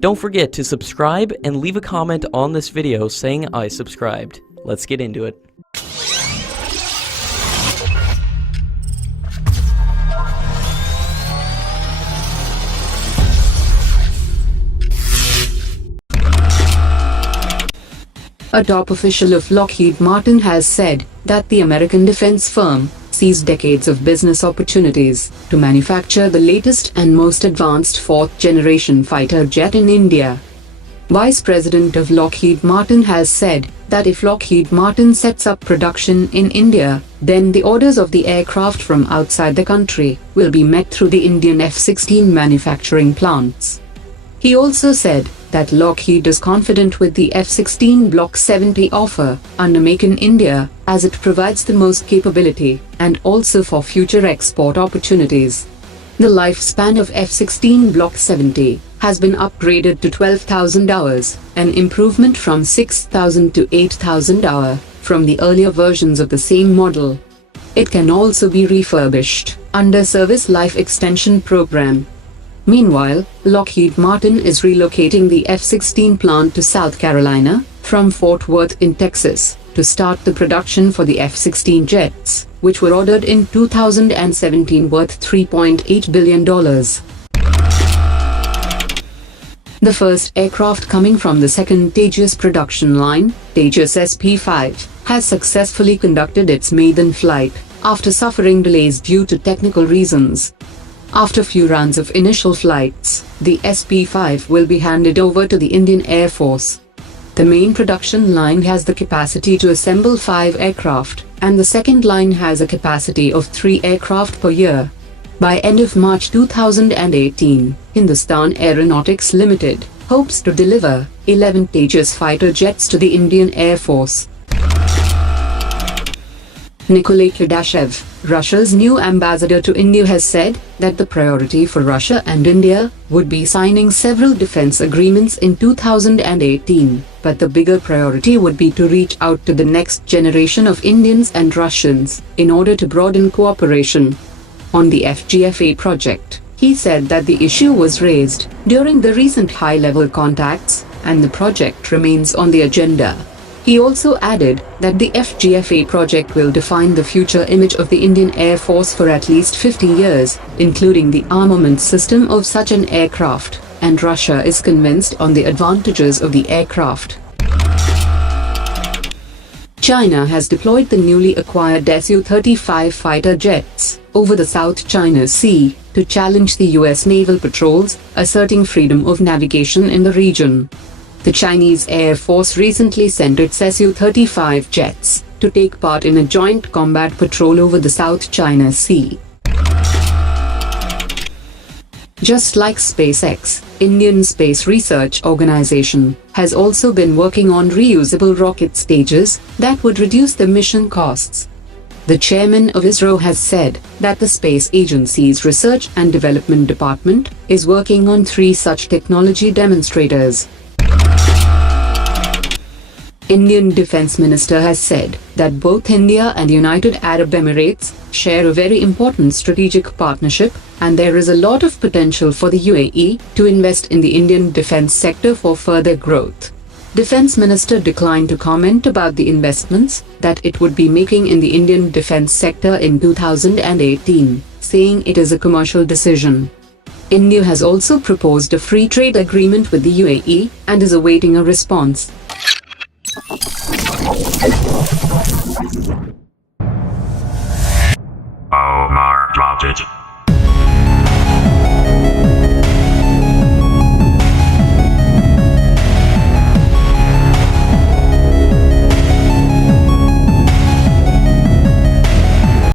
Don't forget to subscribe and leave a comment on this video saying I subscribed. Let's get into it. A top official of Lockheed Martin has said that the American defense firm sees decades of business opportunities to manufacture the latest and most advanced fourth-generation fighter jet in India. Vice President of Lockheed Martin has said that if Lockheed Martin sets up production in India, then the orders of the aircraft from outside the country will be met through the Indian F-16 manufacturing plants. He also said that Lockheed is confident with the F-16 Block 70 offer under Make in India, as it provides the most capability and also for future export opportunities. The lifespan of F-16 Block 70 has been upgraded to 12,000 hours, an improvement from 6,000 to 8,000 hours from the earlier versions of the same model. It can also be refurbished under Service Life Extension Program. Meanwhile, Lockheed Martin is relocating the F-16 plant to South Carolina from Fort Worth in Texas to start the production for the F-16 jets, which were ordered in 2017 worth $3.8 billion. The first aircraft coming from the second Tejas production line, Tejas SP-5, has successfully conducted its maiden flight after suffering delays due to technical reasons. After few runs of initial flights, the SP-5 will be handed over to the Indian Air Force. The main production line has the capacity to assemble 5 aircraft, and the second line has a capacity of 3 aircraft per year. By end of March 2018, Hindustan Aeronautics Limited hopes to deliver 11 Tejas fighter jets to the Indian Air Force. Nikolay Kudashev, Russia's new ambassador to India, has said that the priority for Russia and India would be signing several defense agreements in 2018, but the bigger priority would be to reach out to the next generation of Indians and Russians in order to broaden cooperation. On the FGFA project, he said that the issue was raised during the recent high-level contacts, and the project remains on the agenda. He also added that the FGFA project will define the future image of the Indian Air Force for at least 50 years, including the armament system of such an aircraft, and Russia is convinced on the advantages of the aircraft. China has deployed the newly acquired Su-35 fighter jets over the South China Sea to challenge the US naval patrols, asserting freedom of navigation in the region. The Chinese Air Force recently sent its Su-35 jets to take part in a joint combat patrol over the South China Sea. Just like SpaceX, Indian Space Research Organization has also been working on reusable rocket stages that would reduce the mission costs. The chairman of ISRO has said that the space agency's Research and Development Department is working on 3 such technology demonstrators. Indian Defence Minister has said that both India and United Arab Emirates share a very important strategic partnership, and there is a lot of potential for the UAE to invest in the Indian defence sector for further growth. Defence Minister declined to comment about the investments that it would be making in the Indian defence sector in 2018, saying it is a commercial decision. India has also proposed a free trade agreement with the UAE and is awaiting a response.